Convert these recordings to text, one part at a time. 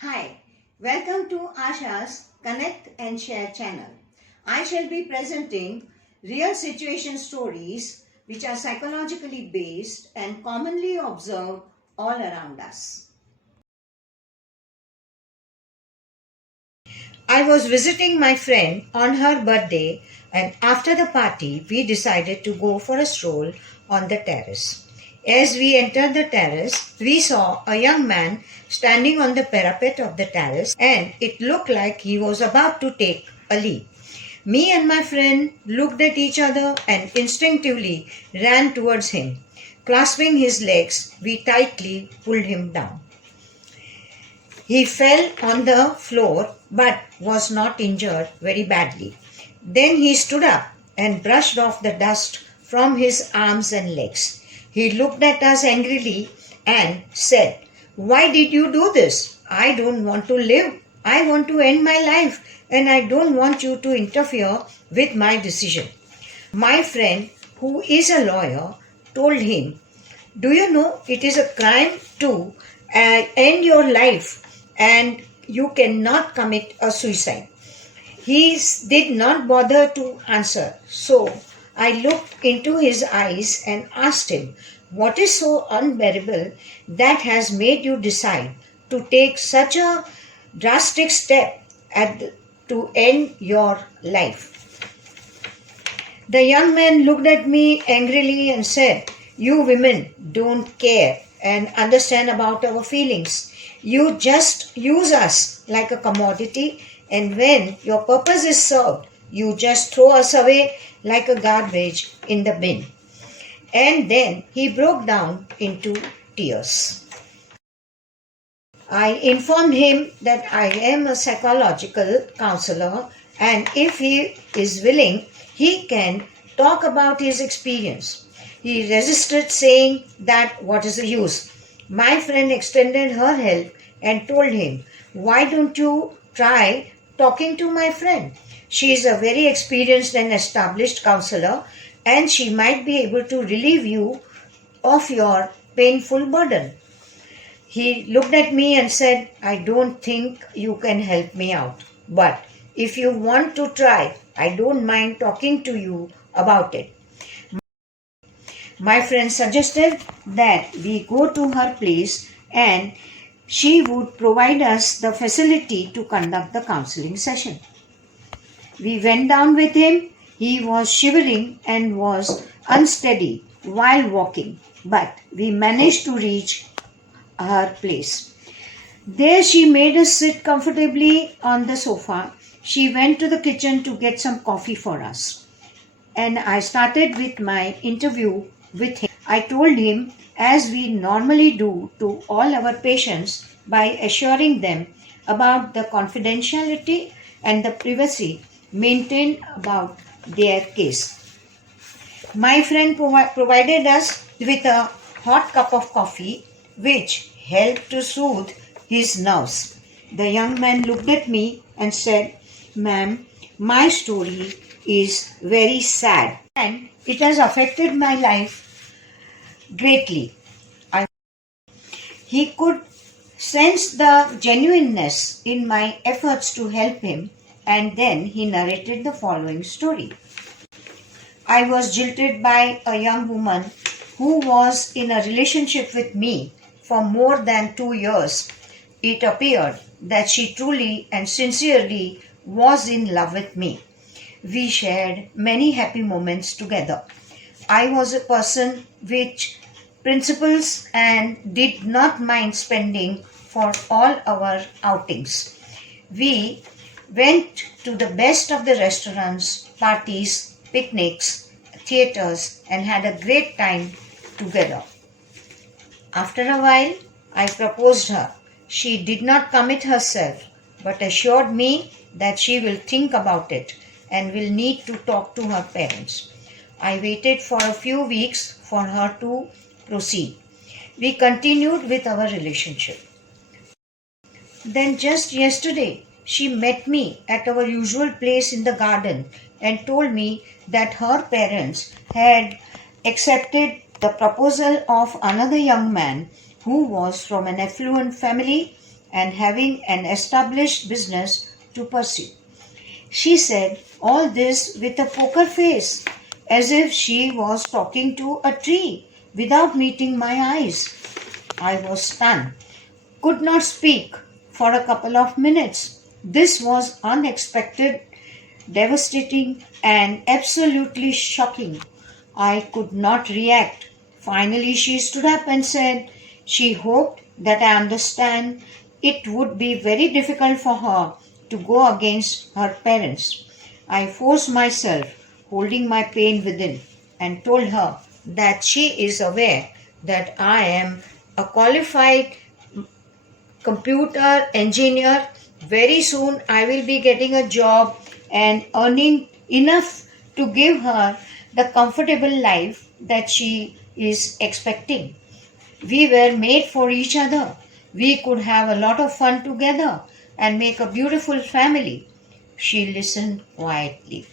Hi, welcome to Asha's Connect and Share channel. I shall be presenting real situation stories which are psychologically based and commonly observed all around us. I was visiting my friend on her birthday, and after the party we decided to go for a stroll on the terrace. As we entered the terrace, we saw a young man standing on the parapet of the terrace, and it looked like he was about to take a leap. Me and my friend looked at each other and instinctively ran towards him. Clasping his legs, we tightly pulled him down. He fell on the floor but was not injured very badly. Then he stood up and brushed off the dust from his arms and legs. He looked at us angrily and said, "Why did you do this? I don't want to live. I want to end my life, and I don't want you to interfere with my decision." My friend, who is a lawyer, told him, "Do you know it is a crime to end your life, and you cannot commit a suicide?" He did not bother to answer, so I looked into his eyes and asked him, "What is so unbearable that has made you decide to take such a drastic step to end your life?" The young man looked at me angrily and said, "You women don't care and understand about our feelings. You just use us like a commodity, and when your purpose is served, you just throw us away like a garbage in the bin." And then he broke down into tears. I informed him that I am a psychological counselor, and if he is willing, he can talk about his experience. He resisted, saying that what is the use? My friend extended her help and told him, "Why don't you try talking to my friend? She is a very experienced and established counselor, and she might be able to relieve you of your painful burden." He looked at me and said, "I don't think you can help me out, but if you want to try, I don't mind talking to you about it." My friend suggested that we go to her place and she would provide us the facility to conduct the counseling session. We went down with him. He was shivering and was unsteady while walking, but we managed to reach her place. There she made us sit comfortably on the sofa. She went to the kitchen to get some coffee for us, and I started with my interview with him. I told him, as we normally do to all our patients, by assuring them about the confidentiality and the privacy maintained about their case. My friend provided us with a hot cup of coffee, which helped to soothe his nerves. The young man looked at me and said, "Ma'am, my story is very sad and it has affected my life greatly." He could sense the genuineness in my efforts to help him, and then he narrated the following story. "I was jilted by a young woman who was in a relationship with me for more than 2 years. It appeared that she truly and sincerely was in love with me. We shared many happy moments together. I was a person with principles and did not mind spending for all our outings. We went to the best of the restaurants, parties, picnics, theaters, and had a great time together. After a while, I proposed her. She did not commit herself, but assured me that she will think about it and will need to talk to her parents. I waited for a few weeks for her to proceed. We continued with our relationship. Then just yesterday, she met me at our usual place in the garden and told me that her parents had accepted the proposal of another young man who was from an affluent family and having an established business to pursue. She said all this with a poker face, as if she was talking to a tree without meeting my eyes. I was stunned, could not speak for a couple of minutes. This was unexpected, devastating, and absolutely shocking. I could not react. Finally, she stood up and said she hoped that I understand it would be very difficult for her to go against her parents. I forced myself, holding my pain within, and told her that she is aware that I am a qualified computer engineer. Very soon I will be getting a job and earning enough to give her the comfortable life that she is expecting. We were made for each other. We could have a lot of fun together and make a beautiful family. She listened quietly.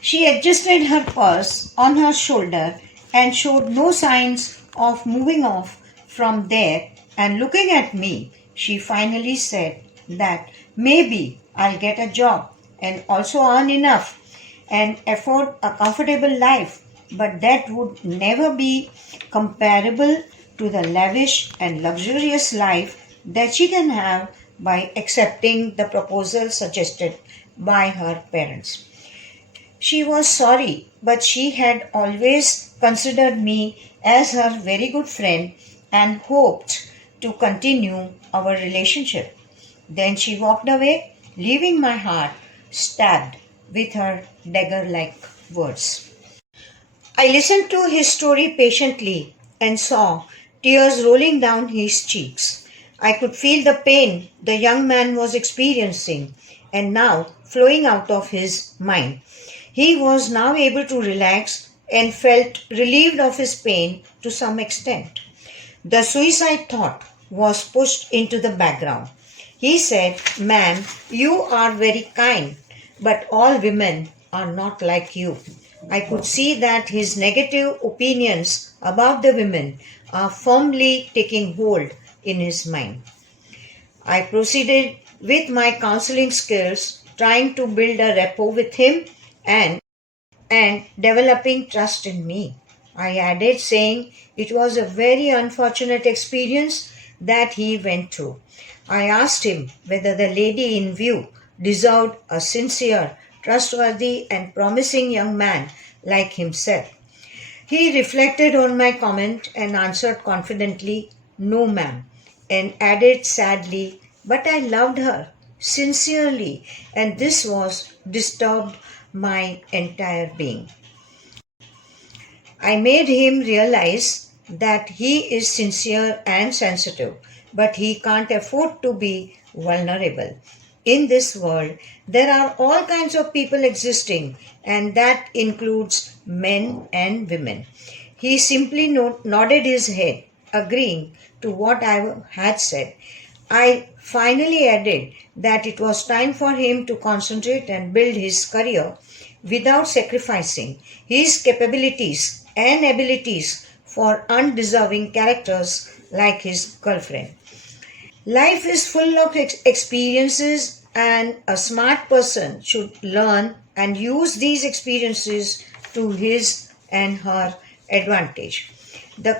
She adjusted her purse on her shoulder and showed no signs of moving off from there. And looking at me, she finally said that maybe I'll get a job and also earn enough and afford a comfortable life, but that would never be comparable to the lavish and luxurious life that she can have by accepting the proposal suggested by her parents. She was sorry, but she had always considered me as her very good friend and hoped to continue our relationship. Then she walked away, leaving my heart stabbed with her dagger like words. I listened to his story patiently and saw tears rolling down his cheeks. I could feel the pain the young man was experiencing and now flowing out of his mind. He was now able to relax and felt relieved of his pain to some extent. The suicide thought was pushed into the background. He said, "Ma'am, you are very kind, but all women are not like you." I could see that his negative opinions about the women are firmly taking hold in his mind. I proceeded with my counseling skills, trying to build a rapport with him and developing trust in me. I added, saying it was a very unfortunate experience that he went through. I asked him whether the lady in view deserved a sincere, trustworthy, and promising young man like himself. He reflected on my comment and answered confidently, "No, ma'am," and added sadly, "But I loved her sincerely, and this was disturbed my entire being." I made him realize that he is sincere and sensitive, but he can't afford to be vulnerable. In this world, there are all kinds of people existing, and that includes men and women. He simply nodded his head, agreeing to what I had said. I finally added that it was time for him to concentrate and build his career without sacrificing his capabilities and abilities for undeserving characters like his girlfriend. Life is full of experiences, and a smart person should learn and use these experiences to his and her advantage. The,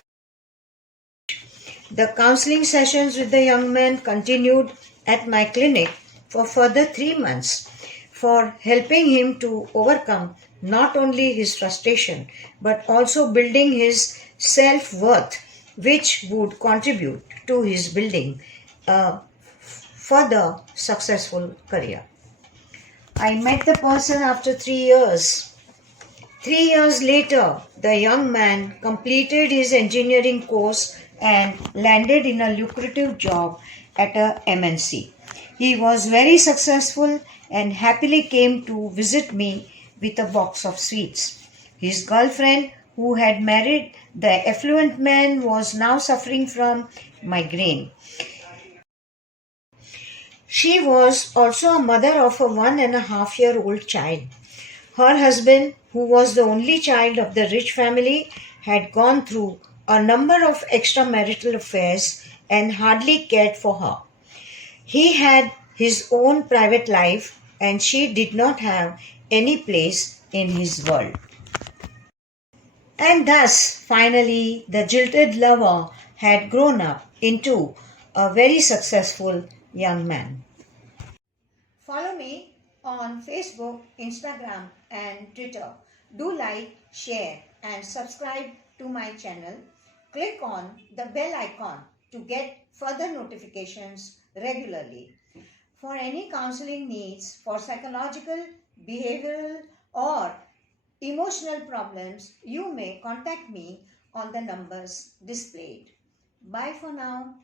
the counseling sessions with the young man continued at my clinic for further 3 months, for helping him to overcome not only his frustration but also building his self worth, which would contribute to his building a further successful career. I met the person after 3 years. 3 years later, the young man completed his engineering course and landed in a lucrative job at a MNC. He was very successful and happily came to visit me with a box of sweets. His girlfriend, who had married the affluent man, was now suffering from migraine. She was also a mother of a 1.5-year-old child. Her husband, who was the only child of the rich family, had gone through a number of extramarital affairs and hardly cared for her. He had his own private life and she did not have any place in his world. And thus, finally, the jilted lover had grown up into a very successful young man. Follow me on Facebook, Instagram, and Twitter. Do like, share, and subscribe to my channel. Click on the bell icon to get further notifications regularly. For any counseling needs for psychological, behavioral, or emotional problems, you may contact me on the numbers displayed. Bye for now.